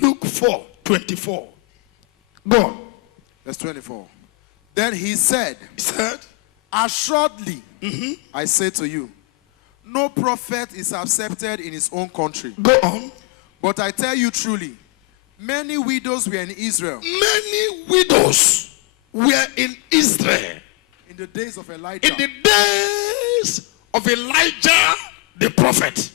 Luke 4:24. Go on. Verse 24. Then he said, assuredly, I say to you, no prophet is accepted in his own country. Go on. But I tell you truly, many widows were in Israel. Many widows were in Israel. In the days of Elijah. In the days of Elijah the prophet.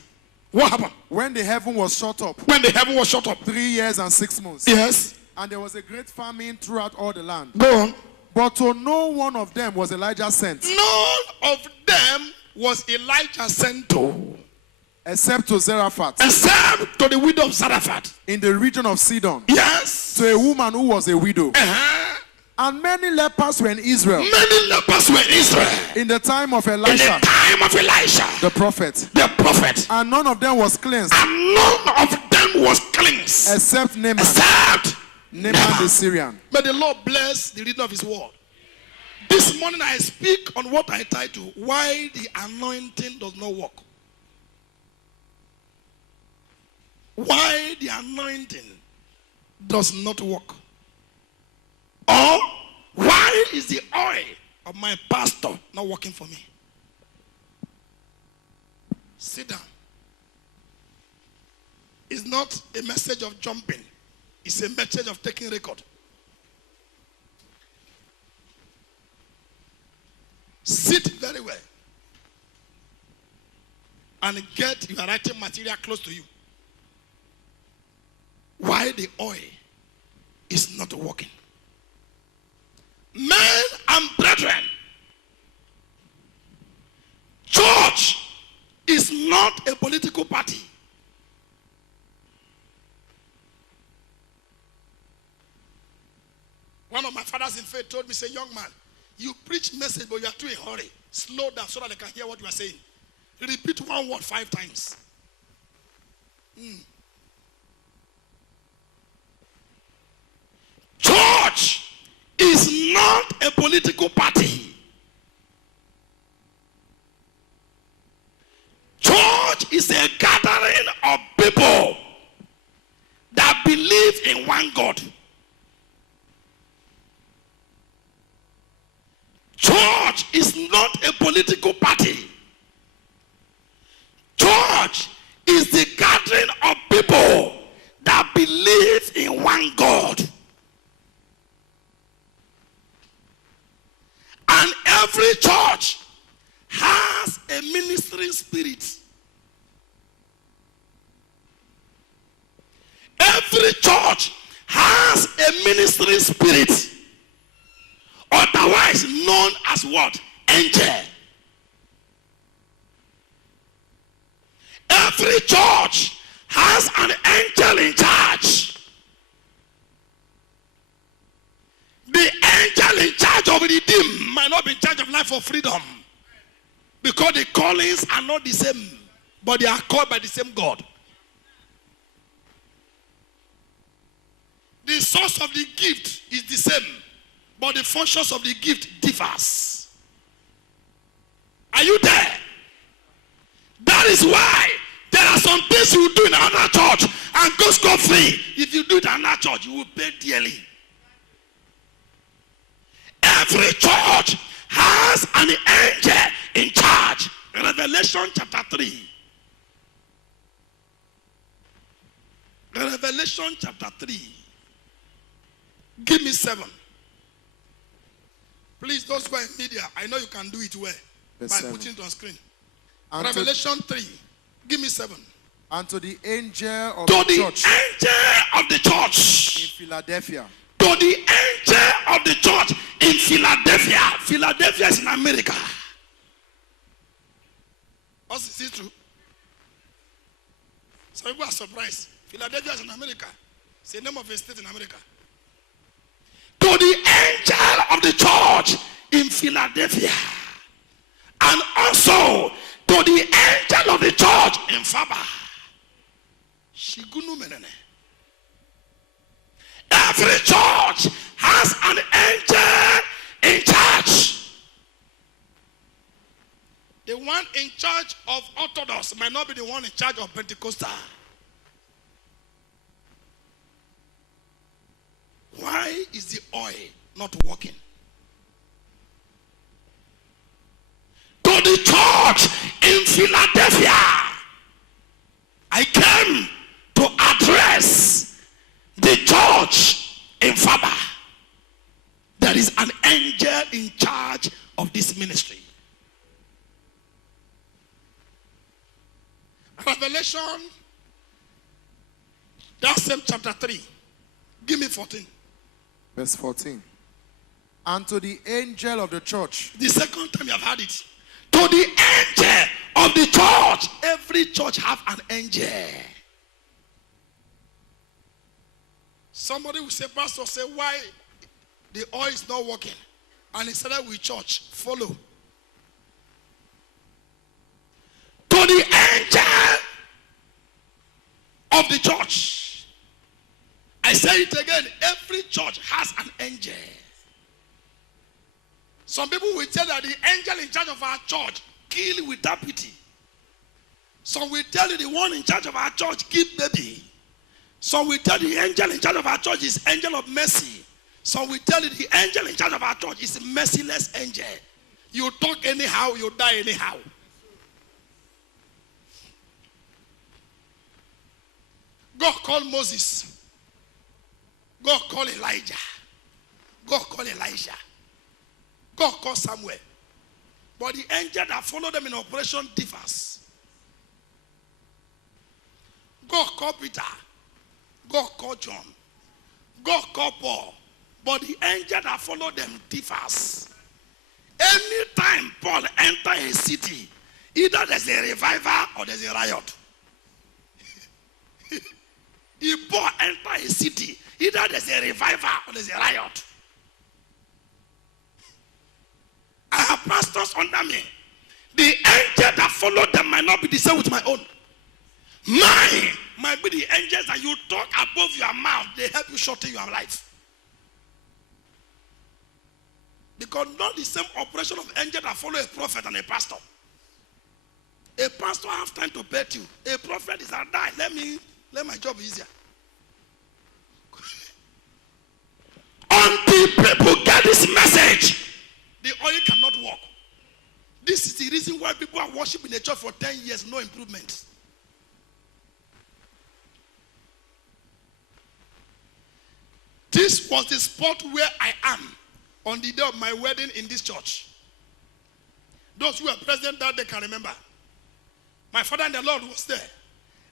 What happened? When the heaven was shut up. When the heaven was shut up. 3 years and 6 months. Yes. And there was a great famine throughout all the land. Go on. But to no one of them was Elijah sent. None of them was Elijah sent to. Except to Zarephath. Except to the widow of Zarephath. In the region of Sidon. Yes. To a woman who was a widow. And many lepers were in Israel. Many lepers were in Israel. In the time of Elisha. In the time of Elisha. The prophet. The prophet. And none of them was cleansed. And none of them was cleansed. Except Naaman. Except Naaman the Syrian. May the Lord bless the reading of his word. This morning I speak on what I title, why the anointing does not work. Why the anointing does not work. Or why is the oil of my pastor not working for me? Sit down. It's not a message of jumping. It's a message of taking record. Sit very well. And get your writing material close to you. Why the oil is not working. Men and brethren, church is not a political party. One of my fathers in faith told me, say, young man, you preach message, but you are too in a hurry. Slow down so that they can hear what you are saying. Repeat one word 5 times. Church is not a political party. Church is a gathering of people that believe in one God. Church is not a political party. Church is the gathering of people that believe in one God. And every church has a ministering spirit. Every church has a ministering spirit. Otherwise known as what? Angel. Every church has an angel in charge. The angel in charge of redeem might not be in charge of life for freedom. Because the callings are not the same. But they are called by the same God. The source of the gift is the same. But the functions of the gift differs. Are you there? That is why there are some things you do in another church and go scot-free. If you do it in another church, you will pay dearly. Every church has an angel in charge. Revelation chapter 3. Revelation chapter 3. Give me 7. Please, those who are in media, I know you can do it well by putting it on screen. And Revelation 3. Give me 7. And to the angel of the church. To the angel of the church. In Philadelphia. To the angel of the church in Philadelphia. Philadelphia is in America. Is it true? Some people are surprised. Philadelphia is in America. It's the name of a state in America. To the angel of the church in Philadelphia. And also to the angel of the church in Faba. Shigunu menene. Every church has an angel in charge. The one in charge of Orthodox might not be the one in charge of Pentecostal. oil not working. To the church in Philadelphia, I came to address the church in Faba. There is an angel in charge of this ministry. Revelation, that same chapter 3. Give me 14. Verse 14. And to the angel of the church. The second time you have had it. To the angel of the church. Every church have an angel. Somebody will say, Pastor, say why the oil is not working. And he said that with church. Follow. To the angel of the church. I say it again. Every church has an angel. Some people will tell that the angel in charge of our church kill without pity. Some will tell you the one in charge of our church give baby. Some will tell you the angel in charge of our church is angel of mercy. Some will tell you the angel in charge of our church is a merciless angel. You talk anyhow, you die anyhow. God called Moses. God called Elijah. God called Elijah. God called Samuel. But the angel that followed them in operation differs. God called Peter. God called John. God called Paul. But the angel that followed them differs. Anytime Paul enters a city, either there's a revival or there's a riot. If Paul enters a city, either there's a revival or there's a riot. I have pastors under me. The angel that followed them might not be the same with my own. Mine might be the angels that you talk above your mouth. They help you shorten your life. Because not the same operation of angel that follow a prophet and a pastor. A pastor have time to bet you. A prophet is a die. Let my job be easier. Until people get this message, the oil cannot work. This is the reason why people are worshiping the church for 10 years, no improvement. This was the spot where I am on the day of my wedding in this church. Those who were present that day can remember. My father and the Lord was there.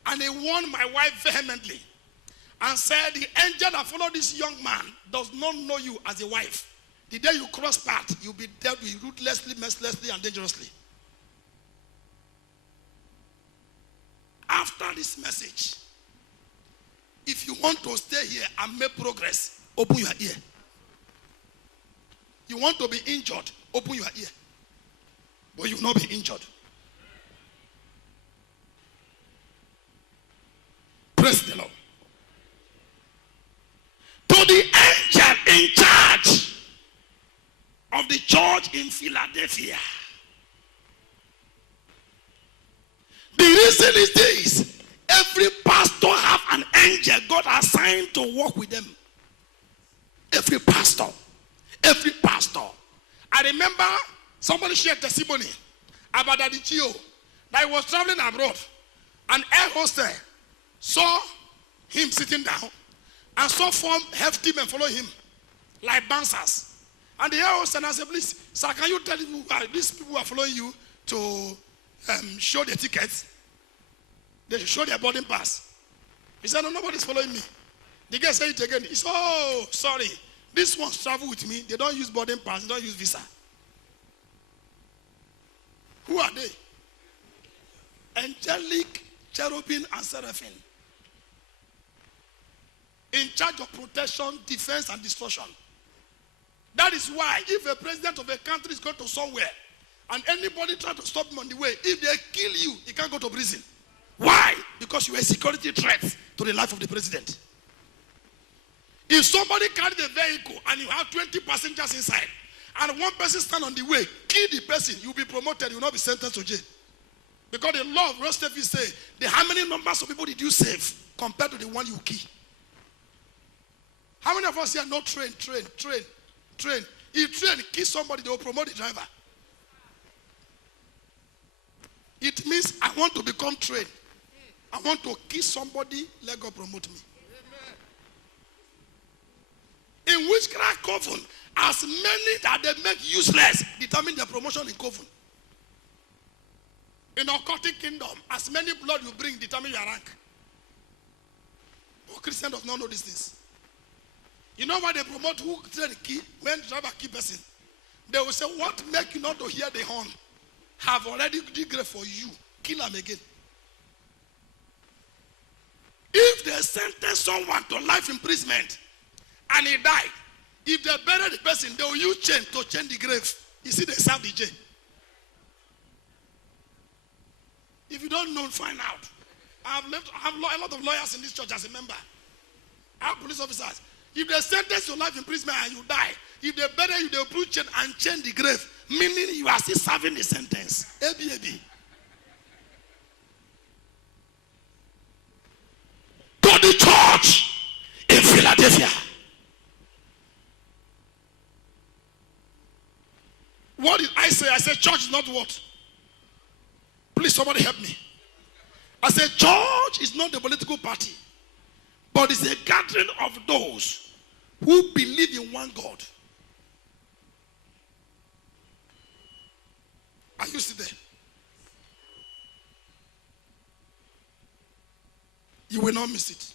And he warned my wife vehemently and said, the angel that followed this young man does not know you as a wife. The day you cross path, you'll be dealt with ruthlessly, mercilessly, and dangerously. After this message, if you want to stay here and make progress, open your ear. You want to be injured, open your ear. But you will not be injured. Praise the Lord. To the angel in charge of the church in Philadelphia. The reason is this. Every pastor have an angel God assigned to work with them. Every pastor. Every pastor. I remember somebody shared testimony about the GO that he was traveling abroad. An air hostess saw him sitting down and saw 4 hefty men follow him like bouncers. And the air hostess said, please, sir, can you tell me why these people are following you to show their tickets? They should show their boarding pass. He said, no, nobody's following me. The guy said it again. He said, oh, sorry. These ones travel with me. They don't use boarding pass. They don't use visa. Who are they? Angelic, cherubim, and seraphim. In charge of protection, defense, and destruction. That is why if a president of a country is going to somewhere and anybody try to stop him on the way, if they kill you, he can't go to prison. Why? Because you are a security threat to the life of the president. If somebody carry the vehicle and you have 20 passengers inside and one person stand on the way, kill the person, you'll be promoted, you'll not be sentenced to jail. Because the law of Ross say, how many numbers of people did you save compared to the one you kill? How many of us here know train? If train kiss somebody, they will promote the driver. It means I want to become trained. I want to kiss somebody, let God promote me. Amen. In witchcraft coven, as many that they make useless determine their promotion in coven. In occultic kingdom, as many blood you bring determine your rank. But Christian does not know these things. You know why they promote who train key when driver key person? They will say, what make you not to hear the horn? Have already declared for you. Kill him again. If they sentence someone to life imprisonment and he died, if they bury the person, they will use chain to chain the grave. You see, they serve the chain. If you don't know, find out. I have a lot of lawyers in this church as a member. I have police officers. If they sentence you to life imprisonment and you die, if they bury you, they will put chain and chain the grave, meaning you are still serving the sentence. ABAB. To the church in Philadelphia. What did I say? I said church is not what? Please, somebody help me. I said church is not the political party, but it's a gathering of those who believe in one God. Are you still there? You will not miss it.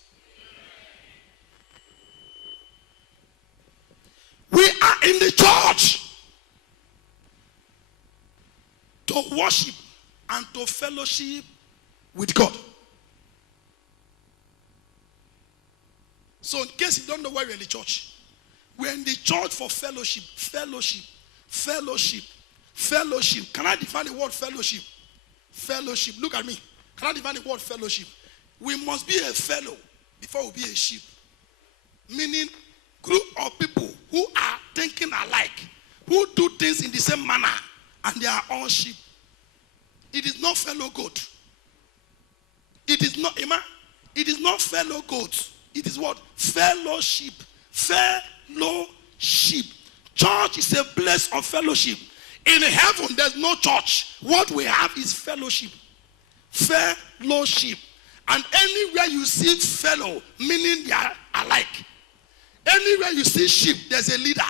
We are in the church to worship and to fellowship with God. So in case you don't know why we're in the church, we're in the church for fellowship. Can I define the word fellowship? Fellowship. Look at me. Can I define the word fellowship? We must be a fellow before we be a sheep. Meaning, group of people who are thinking alike, who do things in the same manner, and they are all sheep. It is not fellow goat. It is not, it is not fellow goats. It is what? Fellowship. Fellowship. Church is a place of fellowship. In heaven, there's no church. What we have is fellowship. Fellowship. And anywhere you see fellow, meaning they are alike. Anywhere you see sheep, there's a leader.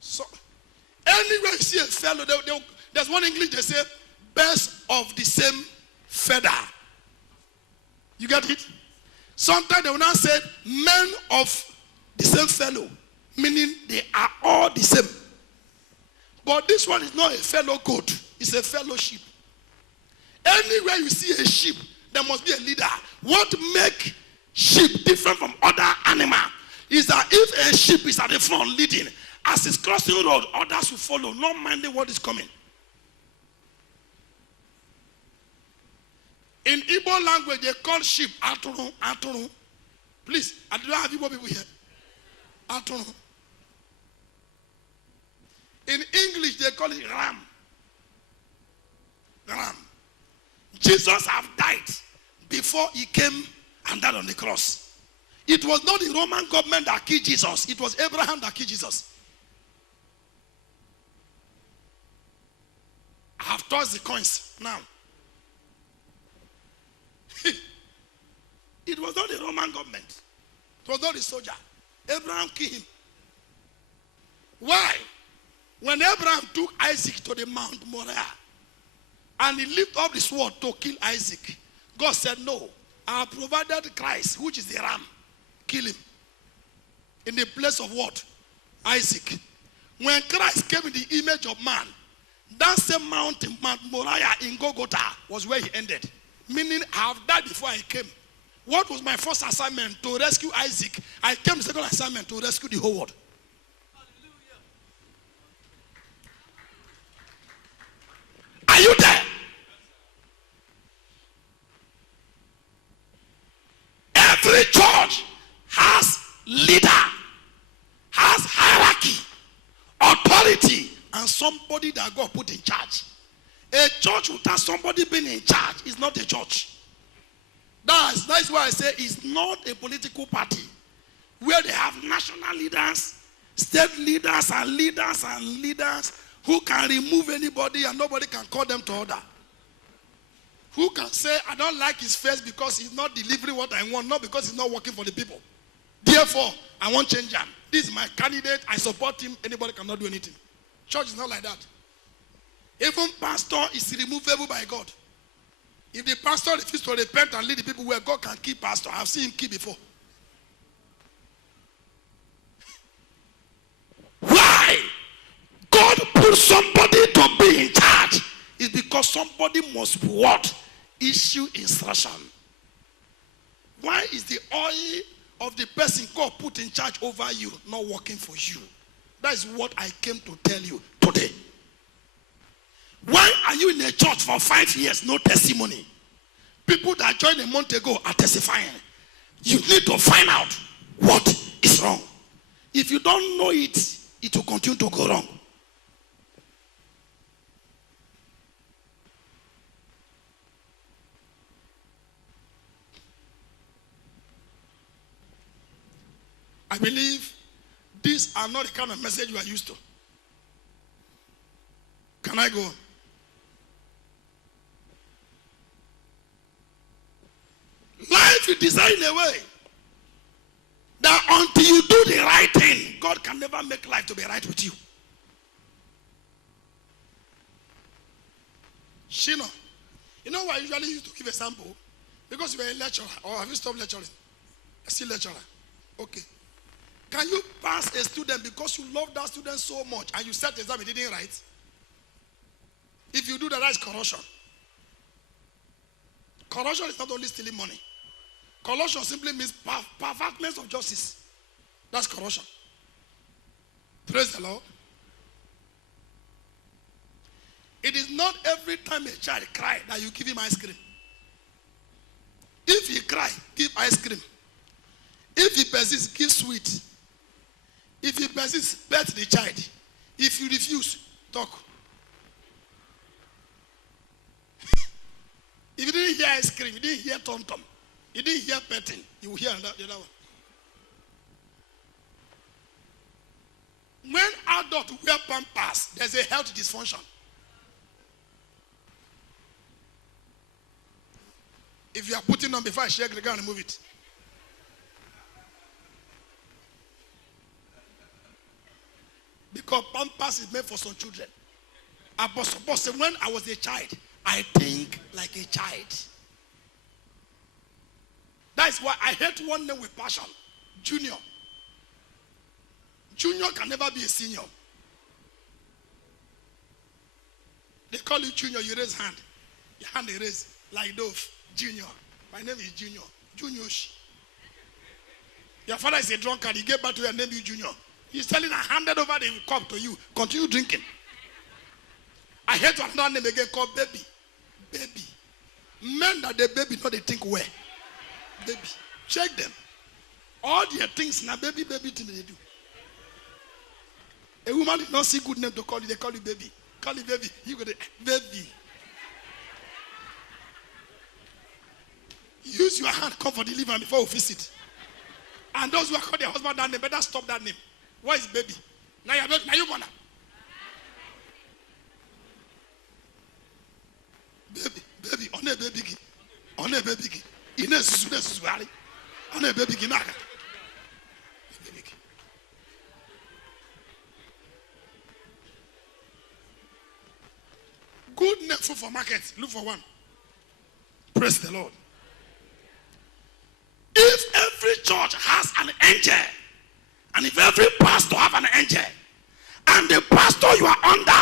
So, anywhere you see a fellow, there's one English they say, birds of the same feather. You get it? Sometimes they will not say men of the same fellow, meaning they are all the same. But this one is not a fellow goat, it's a fellowship. Anywhere you see a sheep, there must be a leader. What makes sheep different from other animals is that if a sheep is at the front leading, as it's crossing the road, others will follow, not minding what is coming. In Igbo language, they call sheep aturu. Please, I don't have Igbo people here. Aturu. In English, they call it ram. Ram. Jesus have died before he came and died on the cross. It was not the Roman government that killed Jesus. It was Abraham that killed Jesus. I have tossed the coins now. It was not the Roman government. It was not the soldier. Abraham killed him. Why? When Abraham took Isaac to the Mount Moriah and he lifted up the sword to kill Isaac, God said, no, I have provided Christ, which is the ram. Kill him. In the place of what? Isaac. When Christ came in the image of man, that same mountain, Mount Moriah in Golgotha, was where he ended. Meaning, I have died before I came. What was my first assignment? To rescue Isaac. I came to second assignment to rescue the whole world. Hallelujah. Are you there? Every church has leader, has hierarchy, authority, and somebody that God put in charge. A church without somebody being in charge is not a church. That's why I say it's not a political party where they have national leaders, state leaders, and leaders who can remove anybody and nobody can call them to order. Who can say, I don't like his face because he's not delivering what I want, not because he's not working for the people. Therefore, I want change him. This is my candidate. I support him. Anybody cannot do anything. Church is not like that. Even pastor is removable by God. If the pastor refuses to repent and lead the people where God can keep pastor, I've seen him keep before. Why? God put somebody to be in charge. It's because somebody must what? Issue instruction. Why is the oil of the person God put in charge over you not working for you? That is what I came to tell you today. Why are you in a church for 5 years, no testimony? People that joined a month ago are testifying. You need to find out what is wrong. If you don't know it, it will continue to go wrong. I believe these are not the kind of message you are used to. Can I go on? Life is designed in a way that until you do the right thing, God can never make life to be right with you. Shino, you know why I usually used to give a sample? Because you were a lecturer, or have you stopped lecturing? Still lecturer. Okay. Can you pass a student because you love that student so much and you set the exam he didn't write? If you do that, that's corruption. Corruption is not only stealing money. Corruption simply means pervertness of justice. That's corruption. Praise the Lord. It is not every time a child cries that you give him ice cream. If he cries, give ice cream. If he persists, give sweet. If he persists, bet the child. If you refuse, talk. If you didn't hear ice cream, you didn't hear tom-tom, you didn't hear petting, you will hear the other one. When adults wear pampers, there's a health dysfunction. If you are putting on before I shake the ground and move it. Because pampers is made for some children. Apostle, when I was a child, I think like a child. That's why I hate one name with passion. Junior. Junior can never be a senior. They call you junior, you raise hand. Your hand is raised like Dove. Junior. My name is Junior. Junior. Your father is a drunkard. He gave birth to you and named you Junior. He's telling I handed over the cup to you. Continue drinking. I hate another name again called baby. Baby. Men that they baby, not they think where. Baby. Check them. All their things now, baby thing they do. A woman did not see good name to call you, they call you baby. Call you baby. You got a baby. Use your hand, come for deliverance before we visit. And those who are called their husband that name, better stop that name. What is baby? Now you're gonna. Baby, on a baby. Ine susu ali. On a baby naga. Good name for market. Look for one. Praise the Lord. If every church has an angel, and if every pastor have an angel, and the pastor you are under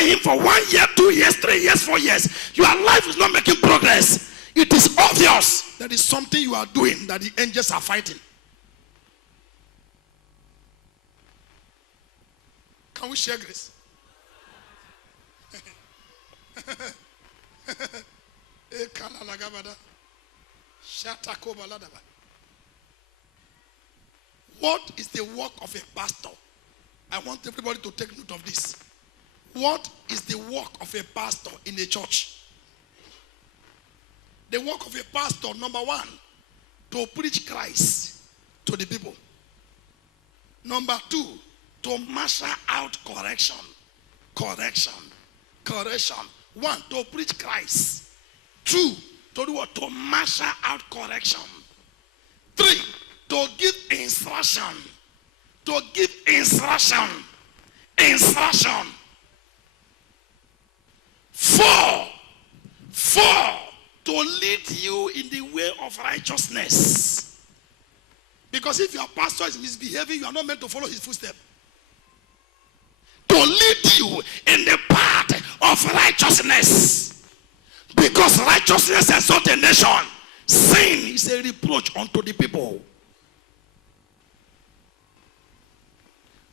him for 1 year, 2 years, 3 years, 4 years, your life is not making progress. It is obvious that is something you are doing that the angels are fighting. Can we share grace? What is the work of a pastor? I want everybody to take note of this. What is the work of a pastor in a church? The work of a pastor, number one, to preach Christ to the people. Number two, to marshal out correction. Correction. Correction. One, to preach Christ. Two, to do what? To marshal out correction. Three, to give instruction. To give instruction. Instruction. Four, to lead you in the way of righteousness. Because if your pastor is misbehaving, you are not meant to follow his footsteps. To lead you in the path of righteousness. Because righteousness has not a nation. Sin is a reproach unto the people.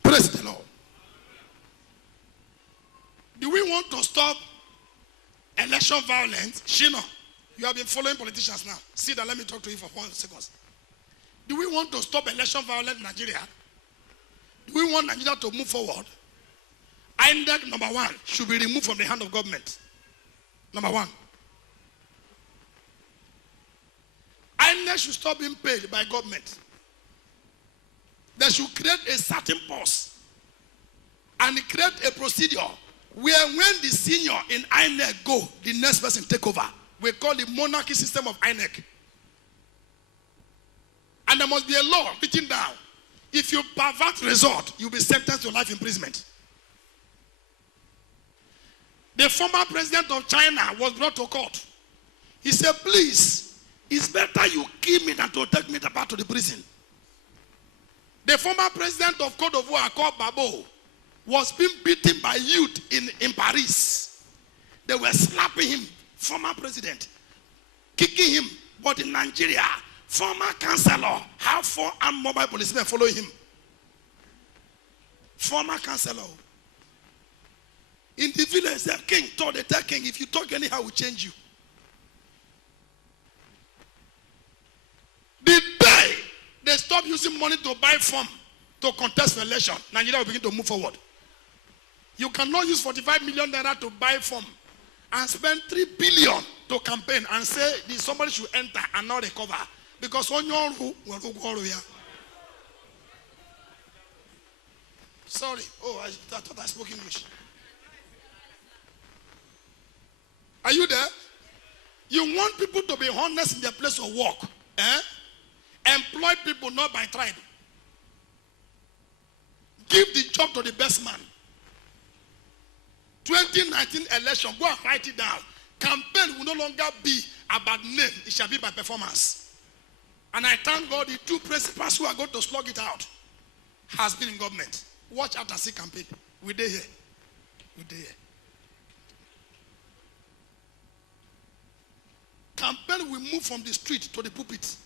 Praise the Lord. Do we want to stop election violence? Shino, you have been following politicians now. See that, let me talk to you for 1 second. Do we want to stop election violence in Nigeria? Do we want Nigeria to move forward? Int'l, number one, should be removed from the hand of government. Number one. Int'l should stop being paid by government. They should create a certain post and create a procedure where when the senior in Int'l go, the next person take over. We call the monarchy system of Int'l. And there must be a law written down. If you pervert result, you'll be sentenced to life imprisonment. The former president of China was brought to court. He said, please, it's better you kill me than to take me back to the prison. The former president of Côte d'Ivoire, called Babo, was being beaten by youth in Paris. They were slapping him, former president, kicking him. But in Nigeria, former councillor have 4 armed mobile policemen following him. Former councillor. In the village, the king told the third king, if you talk anyhow, we'll change you. The day they stop using money to buy form to contest for election, Nigeria will begin to move forward. You cannot use 45 million naira to buy form and spend 3 billion to campaign and say somebody should enter and not recover. Because on your rule, sorry. Oh, I thought I spoke English. Are you there? You want people to be honest in their place of work. Employ people not by tribe. Give the job to the best man. 2019 election, go and write it down. Campaign will no longer be about name, it shall be by performance. And I thank God the 2 principals who are going to slug it out has been in government. Watch out and see campaign. We there here. We there here. Campaign will move from the street to the pulpit.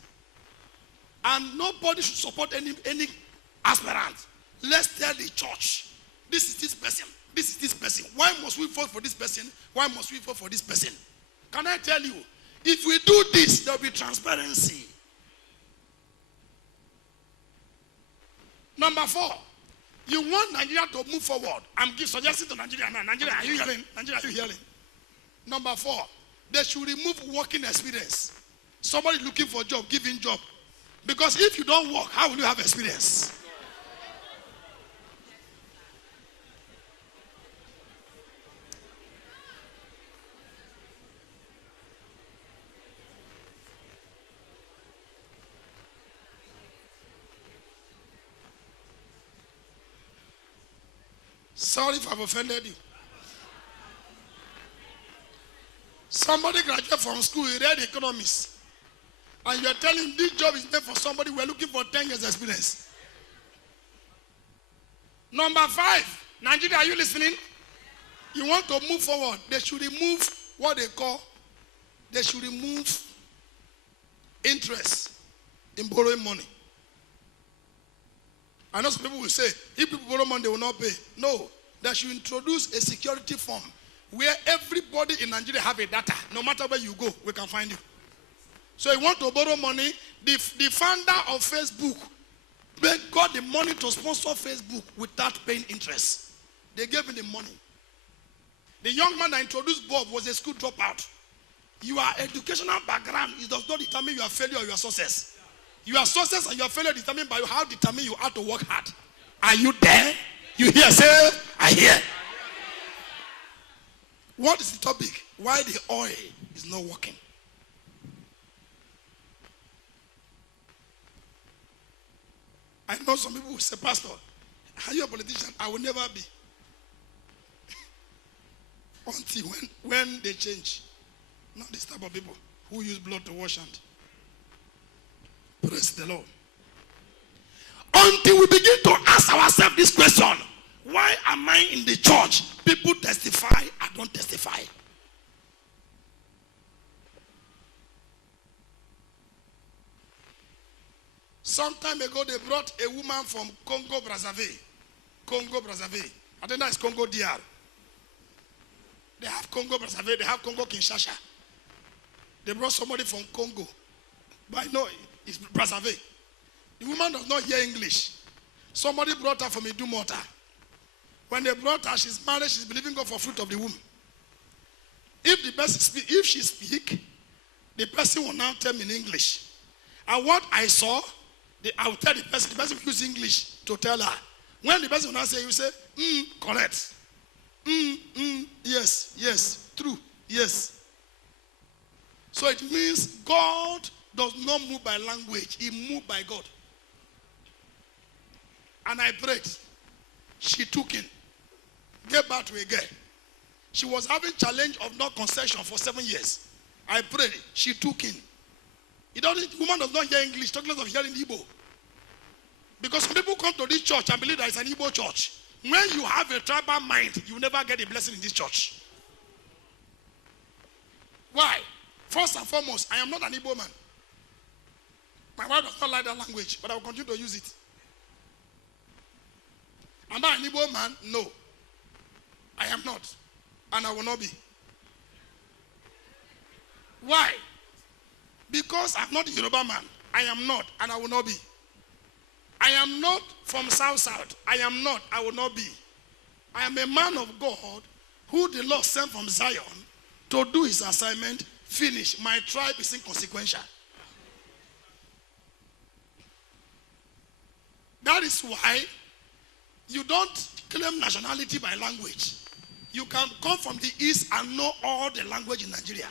And nobody should support any aspirant. Let's tell the church, this is this person. This is this person. Why must we vote for this person? Why must we vote for this person? Can I tell you, if we do this, there will be transparency. Number 4, you want Nigeria to move forward. I'm suggesting to Nigeria now. Nigeria, are you hearing? Nigeria, are you hearing? Number 4, they should remove working experience. Somebody looking for a job, give him job. Because if you don't work, how will you have experience? Sorry if I've offended you. Somebody graduated from school, he read economics. And you're telling him this job is meant for somebody we're looking for 10 years experience. Number 5, Nigeria, are you listening? You want to move forward. They should remove what they call, they should remove interest in borrowing money. I know some people will say, if people borrow money, they will not pay. No, they should introduce a security form where everybody in Nigeria have a data. No matter where you go, we can find you. So you want to borrow money, the founder of Facebook got the money to sponsor Facebook without paying interest. They gave him the money. The young man that introduced Bob was a school dropout. Your educational background, it does not determine your failure or your success. Your success and your failure determined by how determined you are to work hard. Are you there? You hear? Say, I hear. What is the topic? Why the oil is not working? I know some people who say, Pastor, are you a politician? I will never be. Until when they change. Not this type of people who use blood to wash hand. Praise the Lord. Until we begin to ask ourselves this question, why am I in the church? People testify, I don't testify. Some time ago, they brought a woman from Congo Brazzaville. I think that is Congo DR. They have Congo Brazzaville, they have Congo Kinshasa. They brought somebody from Congo. But I know it's Brazzaville. The woman does not hear English. Somebody brought her from Idumota. When they brought her, she's married, she's believing God for fruit of the womb. If she speak, the person will now tell me in English. And what I saw, I will tell the person will use English to tell her. When the person will now say, you say, correct. Yes, true, yes. So it means God does not move by language, he moved by God. And I prayed. She took in. Gave back to a girl. She was having challenge of no concession for 7 years. I prayed. She took in. The woman does not hear English, talk less of hearing Igbo. Because some people come to this church and believe that it's an Igbo church. When you have a tribal mind, you never get a blessing in this church. Why? First and foremost, I am not an Igbo man. My wife does not like that language, but I will continue to use it. Am I an Igbo man? No. I am not. And I will not be. Why? Because I'm not a Yoruba man. I am not, and I will not be. I am not from South. I am not, I will not be. I am a man of God who the Lord sent from Zion to do his assignment, finish. My tribe is inconsequential. That is why you don't claim nationality by language. You can come from the east and know all the language in Nigeria.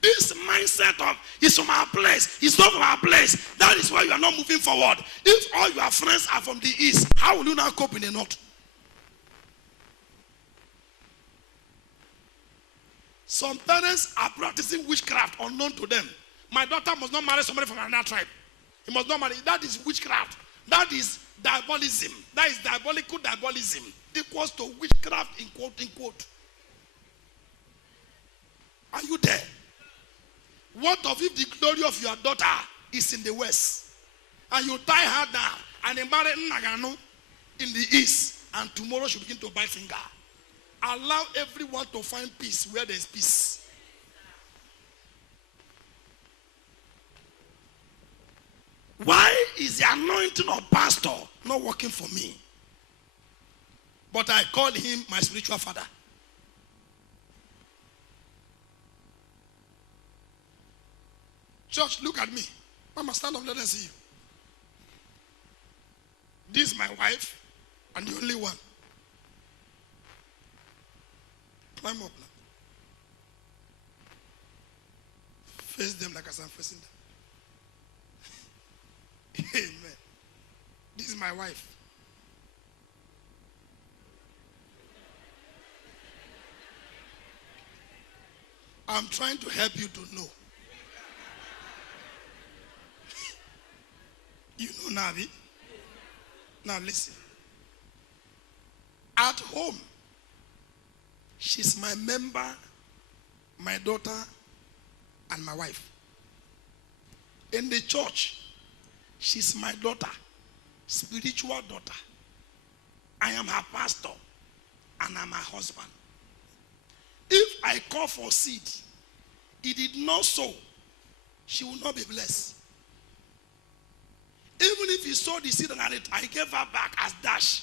This mindset of it's from our place, it's not from our place. That is why you are not moving forward. If all your friends are from the east, how will you now cope in the north? Some parents are practicing witchcraft unknown to them. My daughter must not marry somebody from another tribe. He must not marry. That is witchcraft. That is diabolism. That is diabolism. Equals to witchcraft in quote unquote. Are you there? What of if the glory of your daughter is in the west? And you tie her down and they marry Nagano in the east, and tomorrow she begin to bite finger. Allow everyone to find peace where there is peace. Why is the anointing of pastor not working for me? But I call him my spiritual father. Church, look at me. Mama, stand up, let us see you. This is my wife, and the only one. Climb up now. Face them like as I'm facing them. Amen. This is my wife. I'm trying to help you to know. You know Navi? Now listen. At home, she's my member, my daughter, and my wife. In the church, she's my daughter, spiritual daughter. I am her pastor, and I'm her husband. If I call for seed, it did not sow, she will not be blessed. Even if he sowed the seed and I gave her back as dash,